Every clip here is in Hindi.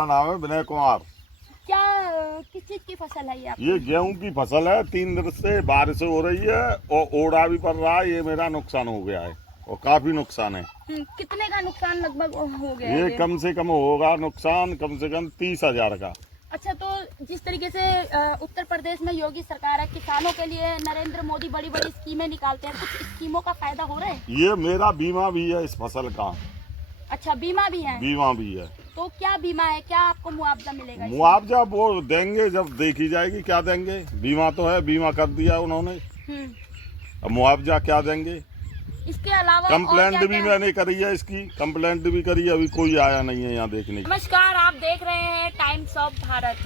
नाम है विनय कुमार। क्या किस चीज की फसल है ये आपकी? ये गेहूं की फसल है। 3 दिन से बारिश हो रही है और ओड़ा भी पड़ रहा है। ये मेरा नुकसान हो गया है और काफी नुकसान है। कितने का नुकसान लगभग हो गया ये है कम से कम होगा नुकसान कम से कम 30,000 का। अच्छा, तो जिस तरीके से उत्तर प्रदेश में योगी सरकार है, किसानों के लिए नरेंद्र मोदी बड़ी बड़ी स्कीमें निकालते हैं, कुछ स्कीमों का फायदा हो रहा है? ये मेरा बीमा भी है इस फसल का। अच्छा, बीमा भी है? बीमा भी है। तो क्या बीमा है, क्या आपको मुआवजा मिलेगा? मुआवजा वो देंगे जब देखी जाएगी क्या देंगे। बीमा तो है, बीमा कर दिया उन्होंने। अब मुआवजा क्या देंगे? इसके अलावा कंप्लेंट भी मैंने करी है, इसकी कंप्लेंट भी करी है, अभी कोई आया नहीं है यहाँ देखने। नमस्कार, आप देख रहे हैं टाइम्स ऑफ भारत।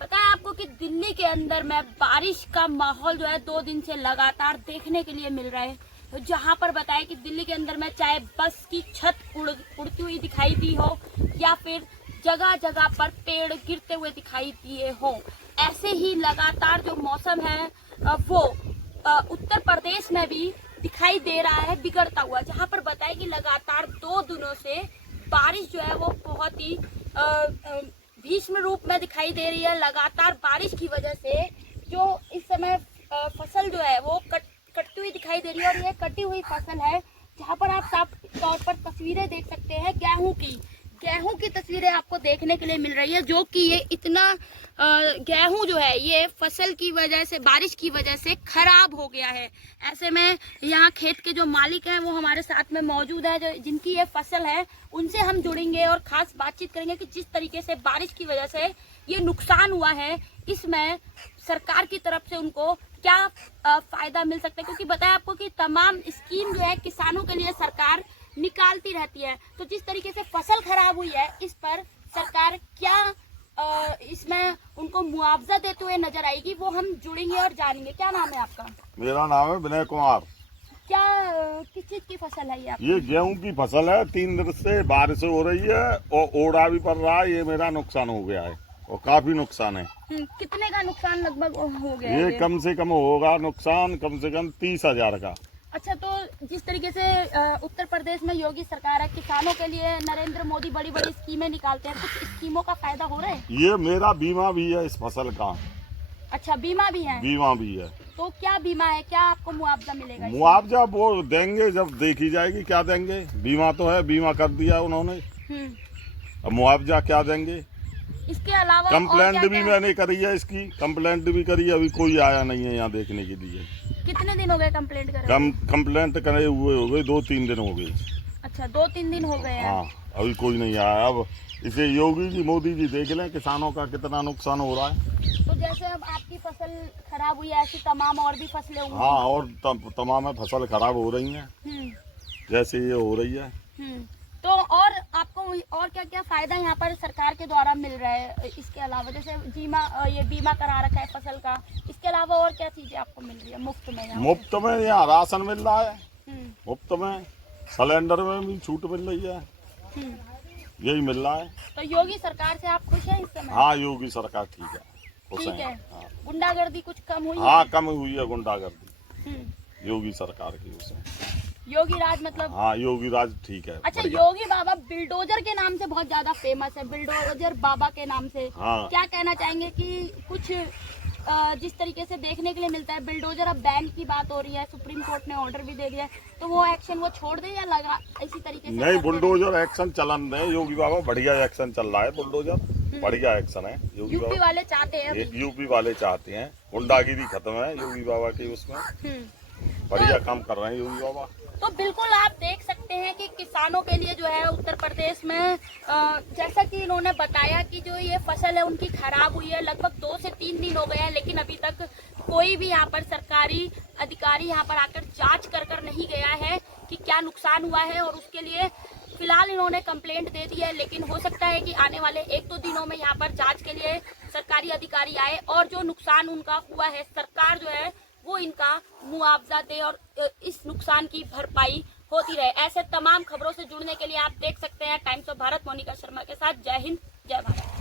पता है आपको कि दिल्ली के अंदर में बारिश का माहौल जो है 2 दिन से लगातार देखने के लिए मिल रहा है। तो जहां पर बताया कि दिल्ली के अंदर में चाहे बस की छत उड़ती हुई दिखाई दी हो या फिर जगह जगह पर पेड़ गिरते हुए दिखाई दिए हो, ऐसे ही लगातार जो मौसम है वो उत्तर प्रदेश में भी दिखाई दे रहा है बिगड़ता हुआ। जहां पर बताया कि लगातार 2 दिनों से बारिश जो है वो बहुत ही भीषण रूप में दिखाई दे रही है। लगातार बारिश की वजह से जो इस समय फसल जो है वो कटती हुई दिखाई दे रही है और ये कटी हुई फसल है जहां पर आप साफ तौर पर तस्वीरें देख सकते हैं गेहूं की तस्वीरें आपको देखने के लिए मिल रही है, जो कि ये इतना गेहूं जो है ये फसल की वजह से, बारिश की वजह से खराब हो गया है। ऐसे में यहाँ खेत के जो मालिक हैं वो हमारे साथ में मौजूद है, जो जिनकी ये फसल है उनसे हम जुड़ेंगे और खास बातचीत करेंगे कि जिस तरीके से बारिश की वजह से ये नुकसान हुआ है, इसमें सरकार की तरफ से उनको क्या फायदा मिल सकता है। क्योंकि बताया आपको कि तमाम स्कीम जो है किसानों के लिए सरकार निकालती रहती है। तो जिस तरीके से फसल खराब हुई है, इस पर सरकार क्या इसमें उनको मुआवजा देते हुए नजर आएगी, वो हम जुड़ेंगे और जानेंगे। क्या नाम है आपका? मेरा नाम है विनय कुमार। क्या किस चीज की फसल है ये आपकी? ये गेहूं की फसल है। 3 दिन से बारिश हो रही है और ओड़ा भी पड़ रहा है। ये मेरा नुकसान हो गया है और काफी नुकसान है। कितने का नुकसान लगभग हो गया ये है? कम से कम होगा नुकसान कम से कम 30,000 का। अच्छा, तो जिस तरीके से उत्तर प्रदेश में योगी सरकार है, किसानों के लिए नरेंद्र मोदी बड़ी बड़ी स्कीमें निकालते हैं, कुछ स्कीमों का फायदा हो रहा है? ये मेरा बीमा भी है इस फसल का। अच्छा, बीमा भी है? बीमा भी है। तो क्या बीमा है, क्या आपको मुआवजा मिलेगा? मुआवजा वो देंगे जब देखी जाएगी क्या देंगे। बीमा तो है, बीमा कर दिया उन्होंने। अब मुआवजा क्या देंगे? इसके अलावा कंप्लेंट भी मैंने करी है, इसकी कंप्लेंट भी करी है, अभी कोई आया नहीं है यहाँ देखने के लिए। कितने दिन हो गए कंप्लेंट करे? कंप्लेंट करे हुए हो गए 2-3 दिन हो गए। अच्छा, 2-3 दिन हो गए हैं। हाँ, अभी कोई नहीं आया। अब इसे योगी जी मोदी जी देख लें किसानों का कितना नुकसान हो रहा है। तो जैसे अब आपकी फसल खराब हुई है, ऐसी तमाम और भी फसलें होंगी? हाँ, और तमाम फसल खराब हो रही हैं जैसे ये हो रही है। तो और आपको और क्या क्या फायदा यहाँ पर सरकार के द्वारा मिल रहा है? इसके अलावा जैसे ये बीमा करा रखा है फसल का, इसके अलावा और क्या चीजें आपको मिल रही है मुफ्त में? मुफ्त में यहाँ राशन मिल रहा है, मुफ्त में सिलेंडर में भी छूट मिल रही है, यही मिल रहा है। तो योगी सरकार से आप खुश हैं इस समय? हाँ, योगी सरकार ठीक है, खुश ठीक है। हाँ। गुंडागर्दी कुछ कम हुई? हाँ, कम हुई है गुंडागर्दी योगी सरकार की उसमें। योगी राज मतलब? हाँ, योगी राज ठीक है। अच्छा, योगी बाबा बिल्डोजर के नाम से बहुत ज्यादा फेमस है, बिल्डोजर बाबा के नाम से। हाँ। क्या कहना चाहेंगे कि कुछ जिस तरीके से देखने के लिए मिलता है बिल्डोजर अब बैन की बात हो रही है, सुप्रीम कोर्ट ने ऑर्डर भी दे दिया है, तो वो एक्शन वो छोड़ दे या लगा इसी तरीके से? नहीं, बुलडोजर एक्शन चलन है योगी बाबा, बढ़िया एक्शन चल रहा है। बुलडोजर बढ़िया एक्शन है योगी बाबा। यूपी वाले चाहते हैं, यूपी वाले चाहते हैं गुंडागिरी खत्म है योगी बाबा की उसमें। बढ़िया काम कर रहे हैं योगी बाबा। तो बिल्कुल आप देख सकते हैं कि किसानों के लिए जो है उत्तर प्रदेश में जैसा कि इन्होंने बताया कि जो ये फसल है उनकी खराब हुई है, लगभग 2 से 3 दिन हो गए हैं, लेकिन अभी तक कोई भी यहाँ पर सरकारी अधिकारी यहाँ पर आकर जांच कर नहीं गया है कि क्या नुकसान हुआ है। और उसके लिए फिलहाल इन्होंने कंप्लेंट दे दी है, लेकिन हो सकता है कि आने वाले 1-2 दिनों में यहाँ पर जाँच के लिए सरकारी अधिकारी आए और जो नुकसान उनका हुआ है सरकार जो है वो इनका मुआवजा दे और इस नुकसान की भरपाई होती रहे। ऐसे तमाम खबरों से जुड़ने के लिए आप देख सकते हैं टाइम्स ऑफ भारत मोनिका शर्मा के साथ। जय हिंद, जय भारत।